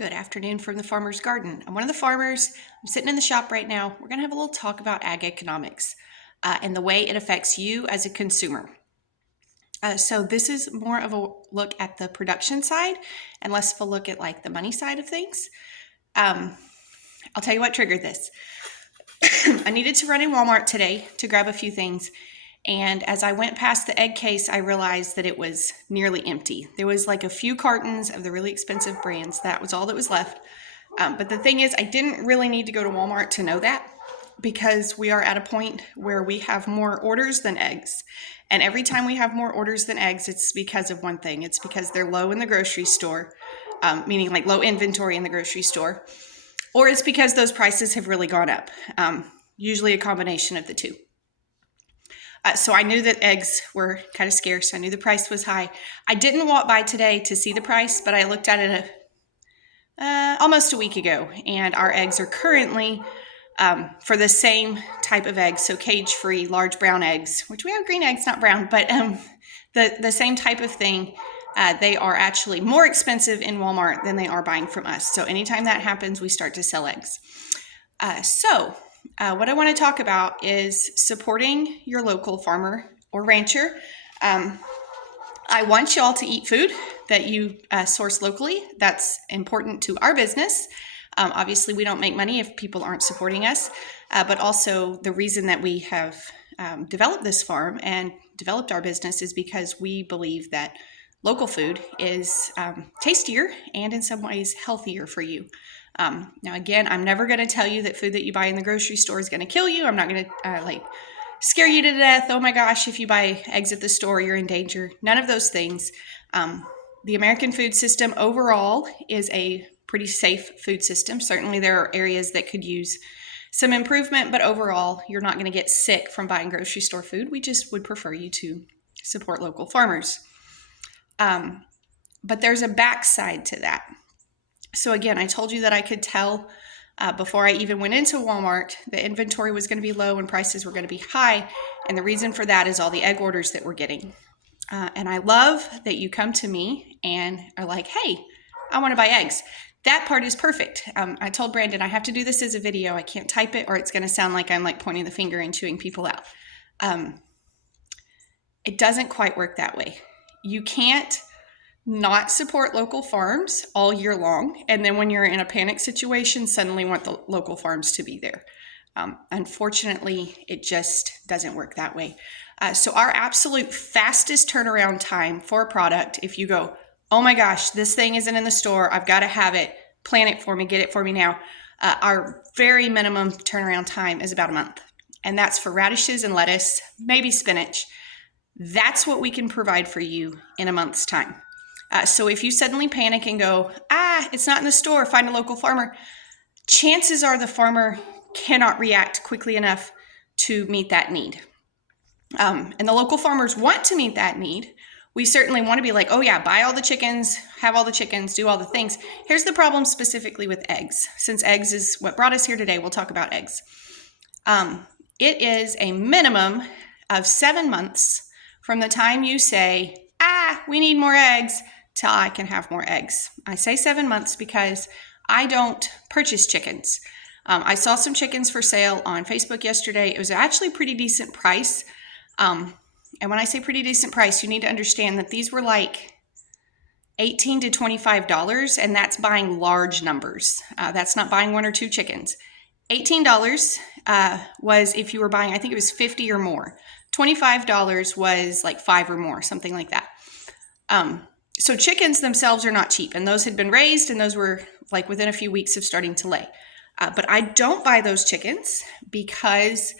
Good afternoon from the farmer's garden. I'm one of the farmers. I'm sitting in the shop right now. We're going to have a little talk about ag economics and the way it affects you as a consumer. So this is more of a look at the production side and less of a look at like the money side of things. I'll tell you what triggered this. I needed to run in Walmart today to grab a few things. And as I went past the egg case, I realized that it was nearly empty. There was like a few cartons of the really expensive brands. That was all that was left. But the thing is, I didn't really need to go to Walmart to know that, because we are at a point where we have more orders than eggs. And every time we have more orders than eggs, it's because of one thing. It's because they're low in the grocery store, meaning like low inventory in the grocery store, or it's because those prices have really gone up, usually a combination of the two. So I knew that eggs were kind of scarce. I knew the price was high. I didn't walk by today to see the price, but I looked at it almost a week ago, and our eggs are currently for the same type of eggs, so cage-free, large brown eggs, which we have green eggs, not brown, but the same type of thing. They are actually more expensive in Walmart than they are buying from us. So anytime that happens, we start to sell eggs. What I want to talk about is supporting your local farmer or rancher. I want y'all to eat food that you source locally. That's important to our business. Obviously, we don't make money if people aren't supporting us, but also the reason that we have developed this farm and developed our business is because we believe that local food is tastier and in some ways healthier for you. Now, again, I'm never going to tell you that food that you buy in the grocery store is going to kill you. I'm not going to scare you to death. Oh my gosh, if you buy eggs at the store, you're in danger. None of those things. The American food system overall is a pretty safe food system. Certainly there are areas that could use some improvement, but overall, you're not going to get sick from buying grocery store food. We just would prefer you to support local farmers. But there's a backside to that. So again, I told you that I could tell before I even went into Walmart, the inventory was going to be low and prices were going to be high. And the reason for that is all the egg orders that we're getting. And I love that you come to me and are like, hey, I want to buy eggs. That part is perfect. I told Brandon I have to do this as a video. I can't type it or it's going to sound like I'm like pointing the finger and chewing people out. It doesn't quite work that way. You can't not support local farms all year long, and then when you're in a panic situation, suddenly want the local farms to be there. Unfortunately, it just doesn't work that way. So our absolute fastest turnaround time for a product, if you go, oh my gosh, this thing isn't in the store, I've got to have it, plan it for me, get it for me now. Our very minimum turnaround time is about a month, and that's for radishes and lettuce, maybe spinach. That's what we can provide for you in a month's time. So if you suddenly panic and go, it's not in the store, find a local farmer, chances are the farmer cannot react quickly enough to meet that need. And the local farmers want to meet that need. We certainly want to be like, oh yeah, buy all the chickens, have all the chickens, do all the things. Here's the problem specifically with eggs. Since eggs is what brought us here today, we'll talk about eggs. It is a minimum of 7 months from the time you say, we need more eggs, till I can have more eggs. I say 7 months because I don't purchase chickens. I saw some chickens for sale on Facebook yesterday. It was actually a pretty decent price. And when I say pretty decent price, you need to understand that these were like $18 to $25, and that's buying large numbers. That's not buying 1 or 2 chickens. $18 was if you were buying, I think it was 50 or more. $25 was like 5 or more, something like that. So chickens themselves are not cheap, and those had been raised, and those were like within a few weeks of starting to lay. But I don't buy those chickens because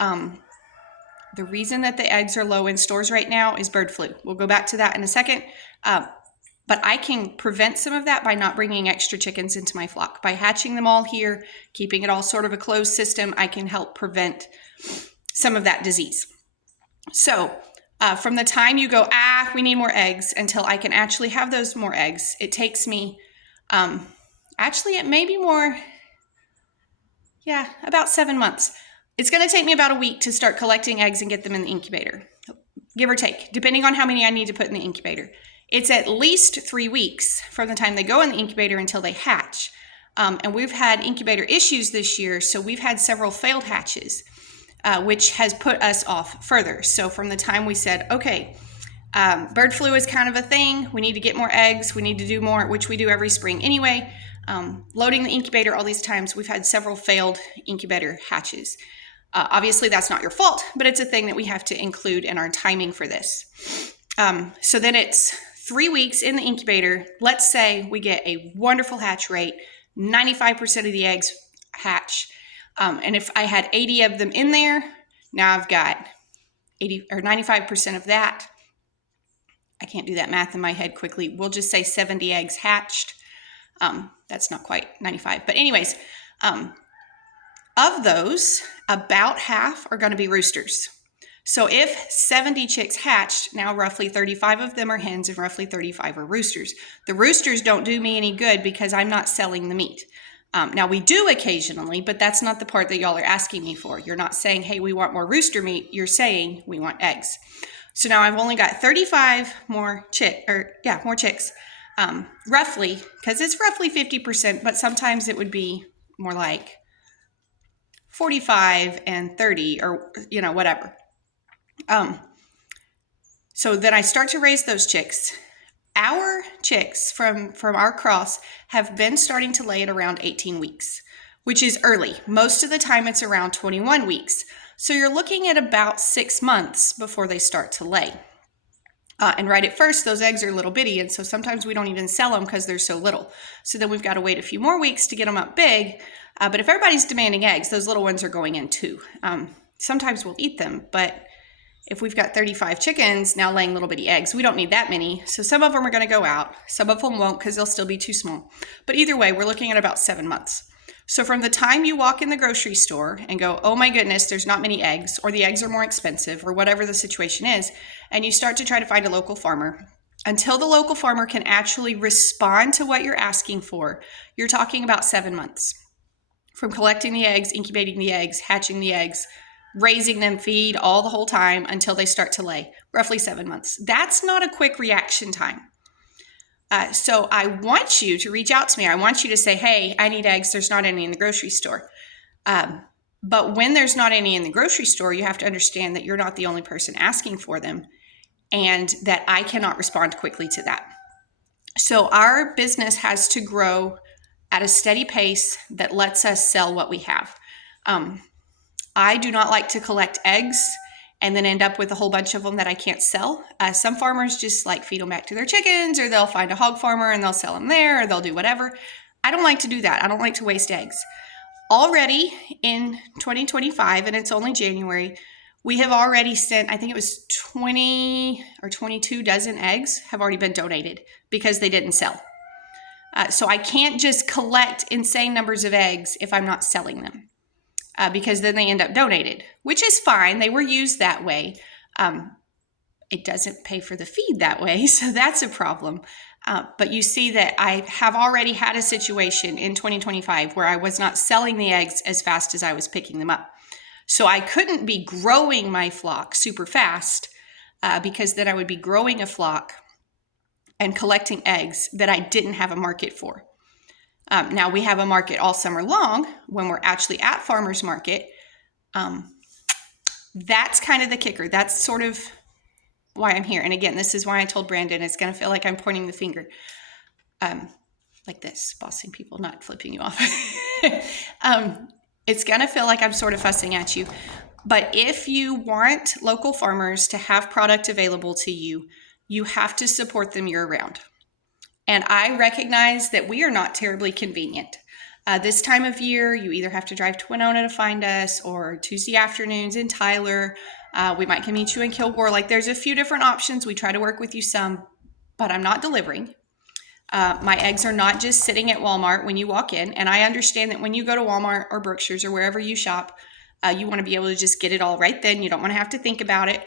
the reason that the eggs are low in stores right now is bird flu. We'll go back to that in a second. But I can prevent some of that by not bringing extra chickens into my flock. By hatching them all here, keeping it all sort of a closed system, I can help prevent some of that disease. So from the time you go, we need more eggs, until I can actually have those more eggs, it takes me, it may be more, about 7 months. It's going to take me about a week to start collecting eggs and get them in the incubator, give or take, depending on how many I need to put in the incubator. it's at least 3 weeks from the time they go in the incubator until they hatch. And we've had incubator issues this year, so we've had several failed hatches, which has put us off further. So from the time we said, okay, bird flu is kind of a thing, we need to get more eggs, we need to do more, which we do every spring anyway, loading the incubator all these times, we've had several failed incubator hatches. Obviously, that's not your fault, but it's a thing that we have to include in our timing for this. So then it's 3 weeks in the incubator. Let's say we get a wonderful hatch rate, 95% of the eggs hatch. And if I had 80 of them in there, now I've got 80 or 95% of that. I can't do that math in my head quickly. We'll just say 70 eggs hatched. That's not quite 95. But anyways, of those, about half are going to be roosters. So if 70 chicks hatched, now roughly 35 of them are hens and roughly 35 are roosters. The roosters don't do me any good because I'm not selling the meat. Now we do occasionally, but that's not the part that y'all are asking me for. You're not saying, hey, we want more rooster meat. You're saying we want eggs. So now I've only got 35 more chicks, roughly, because it's roughly 50%, but sometimes it would be more like 45 and 30 or, whatever. So then I start to raise those chicks. Our chicks from our cross have been starting to lay at around 18 weeks, which is early. Most of the time it's around 21 weeks. So you're looking at about 6 months before they start to lay. And right at first, those eggs are little bitty, and so sometimes we don't even sell them because they're so little. So then we've got to wait a few more weeks to get them up big. But if everybody's demanding eggs, those little ones are going in too. Sometimes we'll eat them, but if we've got 35 chickens now laying little bitty eggs, we don't need that many. So some of them are going to go out. Some of them won't because they'll still be too small. But either way, we're looking at about 7 months. So from the time you walk in the grocery store and go, oh my goodness, there's not many eggs, or the eggs are more expensive, or whatever the situation is, and you start to try to find a local farmer, until the local farmer can actually respond to what you're asking for, you're talking about 7 months. From collecting the eggs, incubating the eggs, hatching the eggs, raising them, feed, all the whole time until they start to lay, roughly 7 months. That's not a quick reaction time. So I want you to reach out to me. I want you to say, hey, I need eggs. There's not any in the grocery store. But when there's not any in the grocery store, you have to understand that you're not the only person asking for them and that I cannot respond quickly to that. So our business has to grow at a steady pace that lets us sell what we have. I do not like to collect eggs and then end up with a whole bunch of them that I can't sell. Some farmers just feed them back to their chickens, or they'll find a hog farmer and they'll sell them there, or they'll do whatever. I don't like to do that. I don't like to waste eggs. Already in 2025, and it's only January, we have already sent, I think it was 20 or 22 dozen eggs have already been donated because they didn't sell. So I can't just collect insane numbers of eggs if I'm not selling them. Because then they end up donated, which is fine. They were used that way. It doesn't pay for the feed that way, so that's a problem. But you see that I have already had a situation in 2025 where I was not selling the eggs as fast as I was picking them up. So I couldn't be growing my flock super fast because then I would be growing a flock and collecting eggs that I didn't have a market for. Now we have a market all summer long when we're actually at farmers market. That's kind of the kicker. That's sort of why I'm here. And again, this is why I told Brandon it's going to feel like I'm pointing the finger like this, bossing people, not flipping you off. It's going to feel like I'm sort of fussing at you. But if you want local farmers to have product available to you, you have to support them year round. And I recognize that we are not terribly convenient. This time of year, you either have to drive to Winona to find us, or Tuesday afternoons in Tyler. We might come meet you in Kilgore. There's a few different options. We try to work with you some, but I'm not delivering. My eggs are not just sitting at Walmart when you walk in. And I understand that when you go to Walmart or Brookshire's or wherever you shop, you want to be able to just get it all right then. You don't want to have to think about it.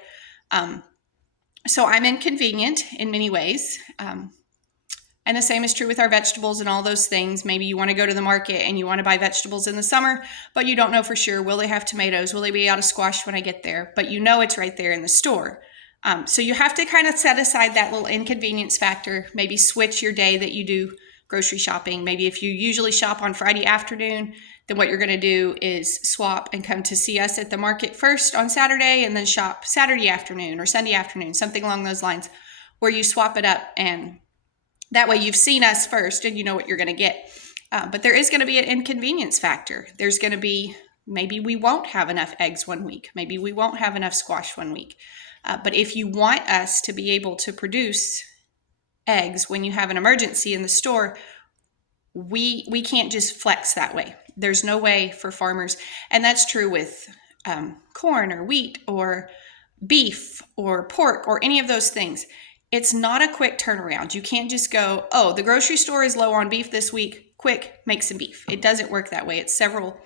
So I'm inconvenient in many ways. And the same is true with our vegetables and all those things. Maybe you want to go to the market and you want to buy vegetables in the summer, but you don't know for sure. Will they have tomatoes? Will they be out of squash when I get there? But you know it's right there in the store. So you have to kind of set aside that little inconvenience factor, maybe switch your day that you do grocery shopping. Maybe if you usually shop on Friday afternoon, then what you're going to do is swap and come to see us at the market first on Saturday and then shop Saturday afternoon or Sunday afternoon, something along those lines, where you swap it up, and that way you've seen us first and you know what you're going to get. But there is going to be an inconvenience factor. There's going to be, maybe we won't have enough eggs one week. Maybe we won't have enough squash one week. But if you want us to be able to produce eggs when you have an emergency in the store, we can't just flex that way. There's no way for farmers, and that's true with corn or wheat or beef or pork or any of those things. It's not a quick turnaround. You can't just go, oh, the grocery store is low on beef this week, quick, make some beef. It doesn't work that way. It's several,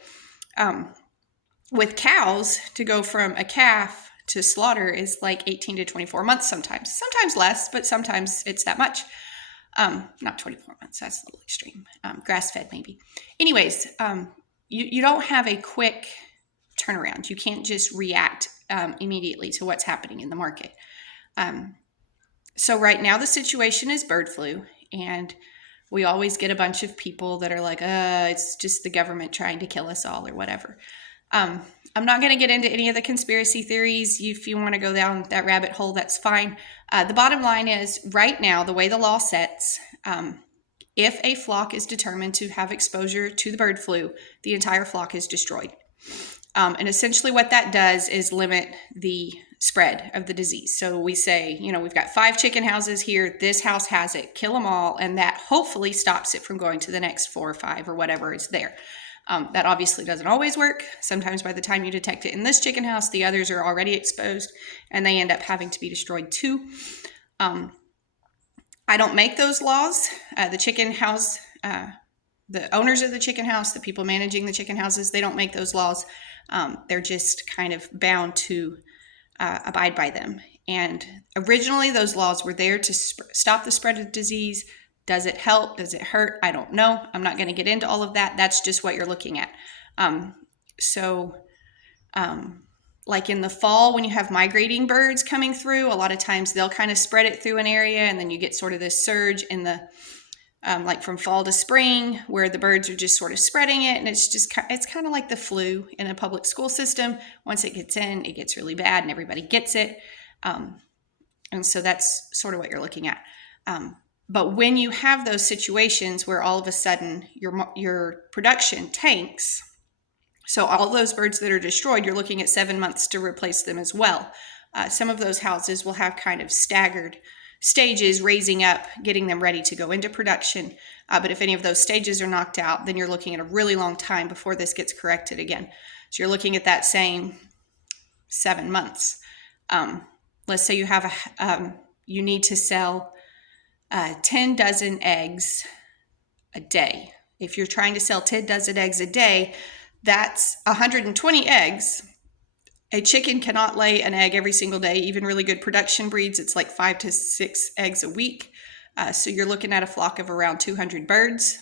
with cows, to go from a calf to slaughter is like 18 to 24 months sometimes less, but sometimes it's that much. Not 24 months, that's a little extreme. Grass-fed maybe. Anyways, you don't have a quick turnaround. You can't just react immediately to what's happening in the market. So right now the situation is bird flu, and we always get a bunch of people that are like, it's just the government trying to kill us all or whatever. I'm not going to get into any of the conspiracy theories. If you want to go down that rabbit hole, that's fine. The bottom line is, right now, the way the law sets, if a flock is determined to have exposure to the bird flu, the entire flock is destroyed. And essentially what that does is limit the spread of the disease. So we say, we've got 5 chicken houses here. This house has it. Kill them all. And that hopefully stops it from going to the next 4 or 5 or whatever is there. That obviously doesn't always work. Sometimes by the time you detect it in this chicken house, the others are already exposed and they end up having to be destroyed too. I don't make those laws. The chicken house, the owners of the chicken house, the people managing the chicken houses, they don't make those laws. They're just kind of bound to abide by them. And originally those laws were there to stop the spread of disease. Does it help? Does it hurt? I don't know. I'm not going to get into all of that. That's just what you're looking at. Like in the fall, when you have migrating birds coming through, a lot of times they'll kind of spread it through an area, and then you get sort of this surge in the, like from fall to spring, where the birds are just sort of spreading it. And it's kind of like the flu in a public school system. Once it gets in, it gets really bad and everybody gets it. And so that's sort of what you're looking at. But when you have those situations where all of a sudden your production tanks, so all those birds that are destroyed, you're looking at 7 months to replace them as well. Some of those houses will have kind of staggered stages, raising up, getting them ready to go into production. But if any of those stages are knocked out, then you're looking at a really long time before this gets corrected again. So you're looking at that same 7 months. Let's say you have you need to sell 10 dozen eggs a day. If you're trying to sell 10 dozen eggs a day, that's 120 eggs. A chicken cannot lay an egg every single day. Even really good production breeds, it's like 5 to 6 eggs a week. So you're looking at a flock of around 200 birds.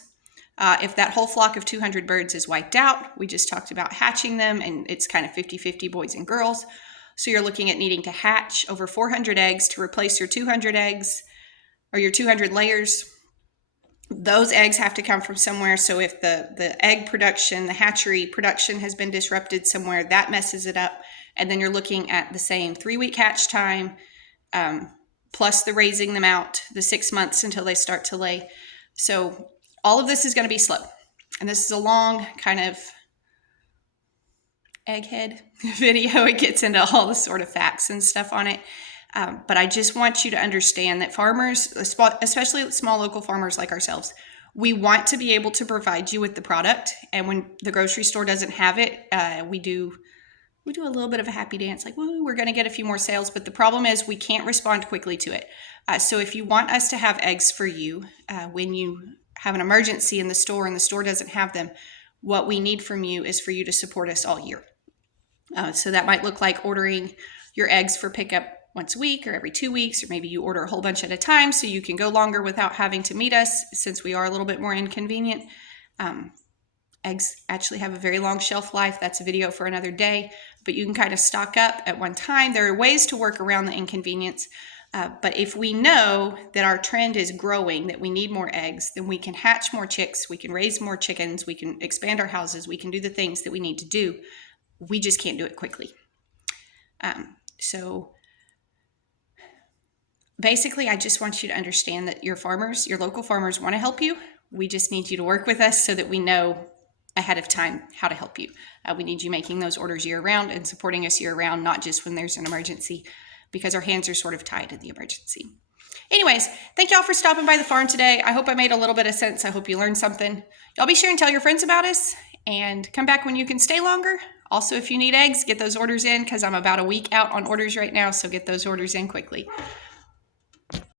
If that whole flock of 200 birds is wiped out, we just talked about hatching them, and it's kind of 50-50 boys and girls. So you're looking at needing to hatch over 400 eggs to replace your 200 eggs, or your 200 layers. Those eggs have to come from somewhere. So if the egg production, the hatchery production has been disrupted somewhere, that messes it up. And then you're looking at the same 3-week hatch time, plus the raising them out, the 6 months until they start to lay. So all of this is going to be slow. And this is a long kind of egghead video. It gets into all the sort of facts and stuff on it. But I just want you to understand that farmers, especially small local farmers like ourselves, we want to be able to provide you with the product. And when the grocery store doesn't have it, we do a little bit of a happy dance, like, woo, we're going to get a few more sales. But the problem is we can't respond quickly to it. So if you want us to have eggs for you when you have an emergency in the store and the store doesn't have them, what we need from you is for you to support us all year. So that might look like ordering your eggs for pickup once a week or every 2 weeks, or maybe you order a whole bunch at a time so you can go longer without having to meet us, since we are a little bit more inconvenient. Eggs actually have a very long shelf life. That's a video for another day, but you can kind of stock up at one time. There are ways to work around the inconvenience. But if we know that our trend is growing, that we need more eggs, then we can hatch more chicks, we can raise more chickens, we can expand our houses, we can do the things that we need to do. We just can't do it quickly. So basically, I just want you to understand that your farmers, your local farmers, want to help you. We just need you to work with us so that we know ahead of time how to help you. We need you making those orders year round and supporting us year round, not just when there's an emergency, because our hands are sort of tied in the emergency. Anyways, thank y'all for stopping by the farm today. I hope I made a little bit of sense. I hope you learned something. Y'all be sure and tell your friends about us and come back when you can stay longer. Also, if you need eggs, get those orders in because I'm about a week out on orders right now, so get those orders in quickly.